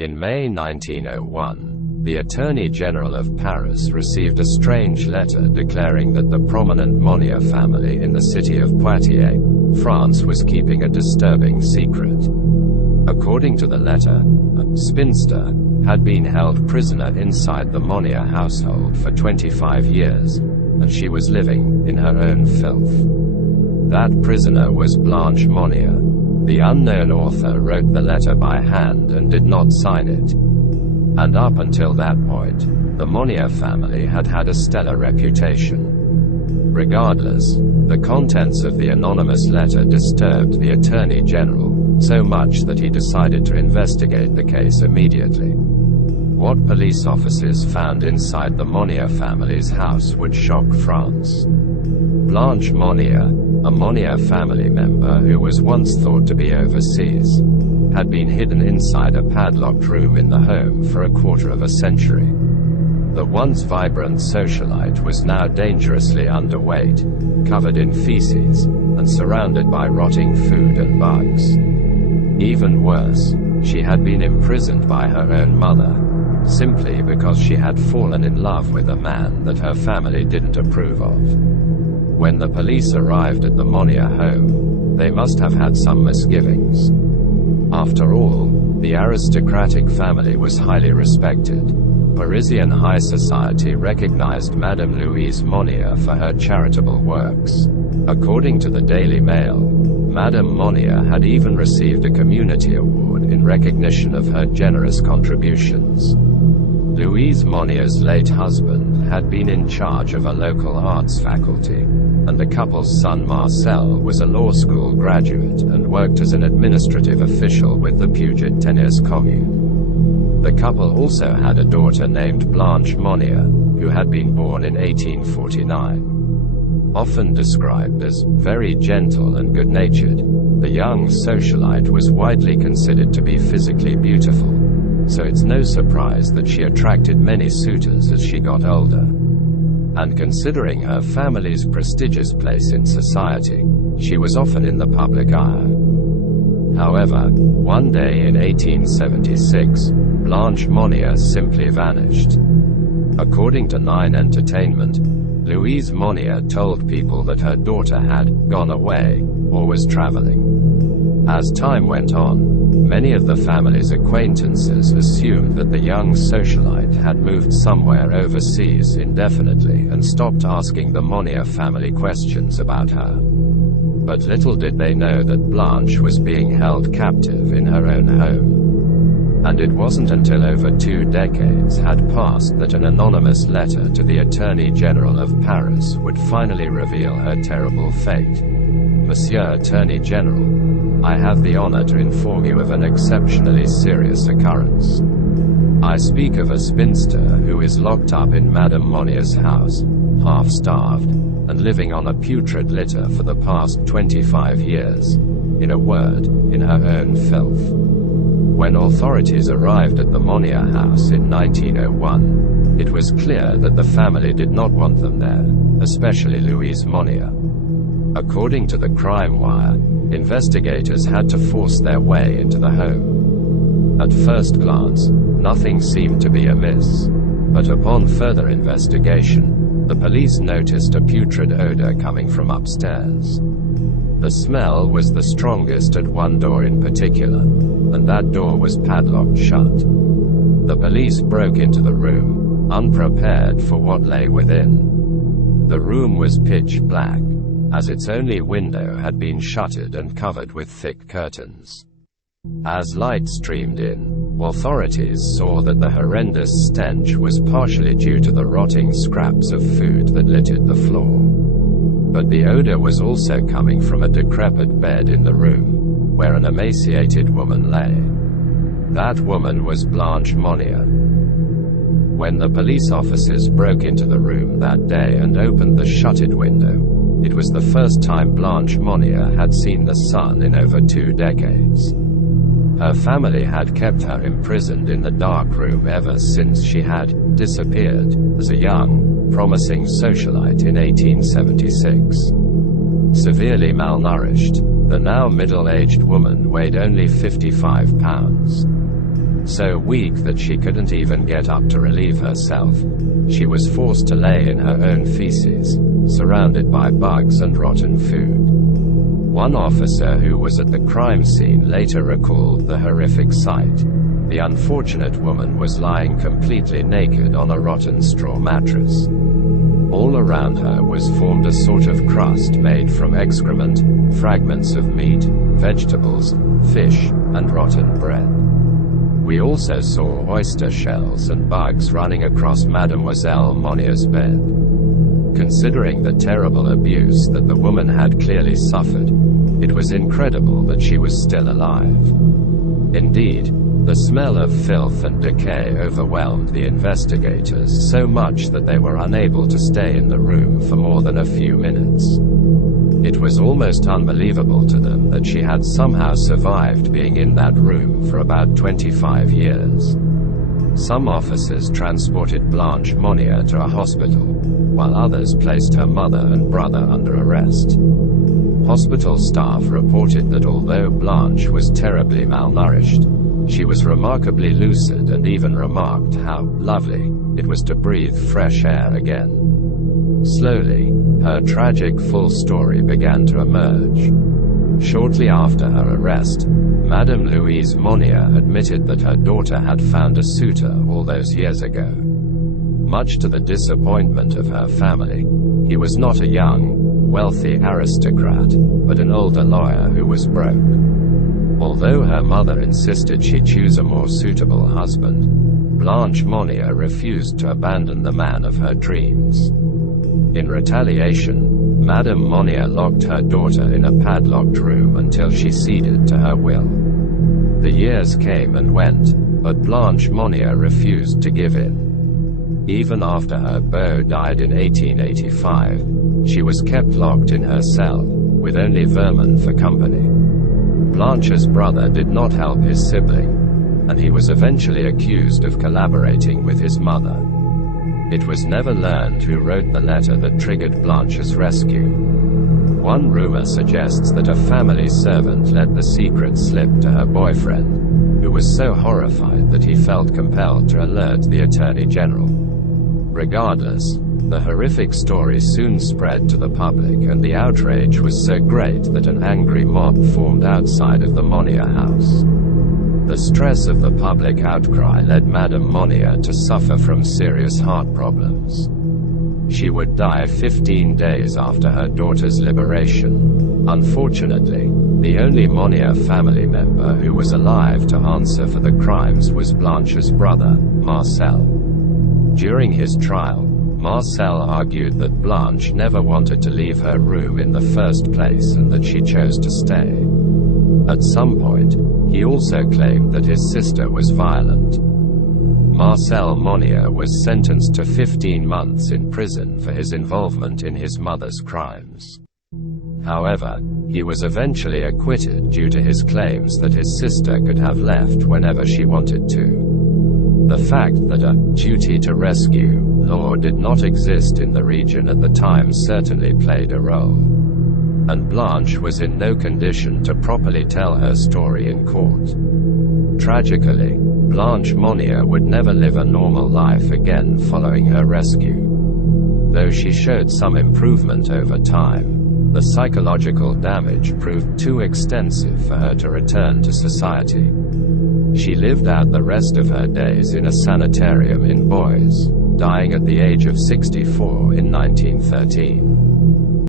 In May 1901, the Attorney General of Paris received a strange letter declaring that the prominent Monnier family in the city of Poitiers, France, was keeping a disturbing secret. According to the letter, a spinster had been held prisoner inside the Monnier household for 25 years, and she was living in her own filth. That prisoner was Blanche Monnier. The unknown author wrote the letter by hand and did not sign it. And up until that point, the Monnier family had had a stellar reputation. Regardless, the contents of the anonymous letter disturbed the Attorney General so much that he decided to investigate the case immediately. What police officers found inside the Monnier family's house would shock France. Blanche Monnier, a Monnier family member who was once thought to be overseas, had been hidden inside a padlocked room in the home for a quarter of a century. The once vibrant socialite was now dangerously underweight, covered in feces, and surrounded by rotting food and bugs. Even worse, she had been imprisoned by her own mother, simply because she had fallen in love with a man that her family didn't approve of. When the police arrived at the Monnier home, they must have had some misgivings. After all, the aristocratic family was highly respected. Parisian high society recognized Madame Louise Monnier for her charitable works. According to the Daily Mail, Madame Monnier had even received a community award in recognition of her generous contributions. Louise Monnier's late husband had been in charge of a local arts faculty, and the couple's son Marcel was a law school graduate and worked as an administrative official with the Puget Tennis Commune. The couple also had a daughter named Blanche Monnier, who had been born in 1849. Often described as very gentle and good-natured, the young socialite was widely considered to be physically beautiful, so it's no surprise that she attracted many suitors as she got older. And considering her family's prestigious place in society, she was often in the public eye. However, one day in 1876, Blanche Monnier simply vanished. According to Nine Entertainment, Louise Monnier told people that her daughter had gone away or was traveling. As time went on, many of the family's acquaintances assumed that the young socialite had moved somewhere overseas indefinitely and stopped asking the Monnier family questions about her. But little did they know that Blanche was being held captive in her own home. And it wasn't until over 2 decades had passed that an anonymous letter to the Attorney General of Paris would finally reveal her terrible fate. Monsieur Attorney General, I have the honor to inform you of an exceptionally serious occurrence. I speak of a spinster who is locked up in Madame Monnier's house, half-starved, and living on a putrid litter for the past 25 years. In a word, in her own filth. When authorities arrived at the Monnier house in 1901, it was clear that the family did not want them there, especially Louise Monnier. According to the Crime Wire, investigators had to force their way into the home. At first glance, nothing seemed to be amiss, but upon further investigation, the police noticed a putrid odor coming from upstairs. The smell was the strongest at one door in particular, and that door was padlocked shut. The police broke into the room, unprepared for what lay within. The room was pitch black, as its only window had been shuttered and covered with thick curtains. As light streamed in, authorities saw that the horrendous stench was partially due to the rotting scraps of food that littered the floor. But the odor was also coming from a decrepit bed in the room, where an emaciated woman lay. That woman was Blanche Monnier. When the police officers broke into the room that day and opened the shuttered window, it was the first time Blanche Monnier had seen the sun in over 2 decades. Her family had kept her imprisoned in the dark room ever since she had disappeared as a young, promising socialite in 1876. Severely malnourished, the now middle-aged woman weighed only 55 pounds. So weak that she couldn't even get up to relieve herself. She was forced to lay in her own feces, surrounded by bugs and rotten food. One officer who was at the crime scene later recalled the horrific sight. The unfortunate woman was lying completely naked on a rotten straw mattress. All around her was formed a sort of crust made from excrement, fragments of meat, vegetables, fish, and rotten bread. We also saw oyster shells and bugs running across Mademoiselle Monnier's bed. Considering the terrible abuse that the woman had clearly suffered, it was incredible that she was still alive. Indeed, the smell of filth and decay overwhelmed the investigators so much that they were unable to stay in the room for more than a few minutes. It was almost unbelievable to them that she had somehow survived being in that room for about 25 years. Some officers transported Blanche Monnier to a hospital, while others placed her mother and brother under arrest. Hospital staff reported that although Blanche was terribly malnourished, she was remarkably lucid and even remarked how lovely it was to breathe fresh air again. Slowly, her tragic full story began to emerge. Shortly after her arrest, Madame Louise Monnier admitted that her daughter had found a suitor all those years ago. Much to the disappointment of her family, he was not a young, wealthy aristocrat, but an older lawyer who was broke. Although her mother insisted she choose a more suitable husband, Blanche Monnier refused to abandon the man of her dreams. In retaliation, Madame Monnier locked her daughter in a padlocked room until she ceded to her will. The years came and went, but Blanche Monnier refused to give in. Even after her beau died in 1885, she was kept locked in her cell, with only vermin for company. Blanche's brother did not help his sibling, and he was eventually accused of collaborating with his mother. It was never learned who wrote the letter that triggered Blanche's rescue. One rumor suggests that a family servant let the secret slip to her boyfriend, who was so horrified that he felt compelled to alert the Attorney General. Regardless, the horrific story soon spread to the public, and the outrage was so great that an angry mob formed outside of the Monnier house. The stress of the public outcry led Madame Monnier to suffer from serious heart problems. She would die 15 days after her daughter's liberation. Unfortunately, the only Monnier family member who was alive to answer for the crimes was Blanche's brother, Marcel. During his trial, Marcel argued that Blanche never wanted to leave her room in the first place and that she chose to stay. At some point, he also claimed that his sister was violent. Marcel Monnier was sentenced to 15 months in prison for his involvement in his mother's crimes. However, he was eventually acquitted due to his claims that his sister could have left whenever she wanted to. The fact that a duty to rescue law did not exist in the region at the time certainly played a role. And Blanche was in no condition to properly tell her story in court. Tragically, Blanche Monnier would never live a normal life again following her rescue. Though she showed some improvement over time, the psychological damage proved too extensive for her to return to society. She lived out the rest of her days in a sanitarium in Boise, dying at the age of 64 in 1913.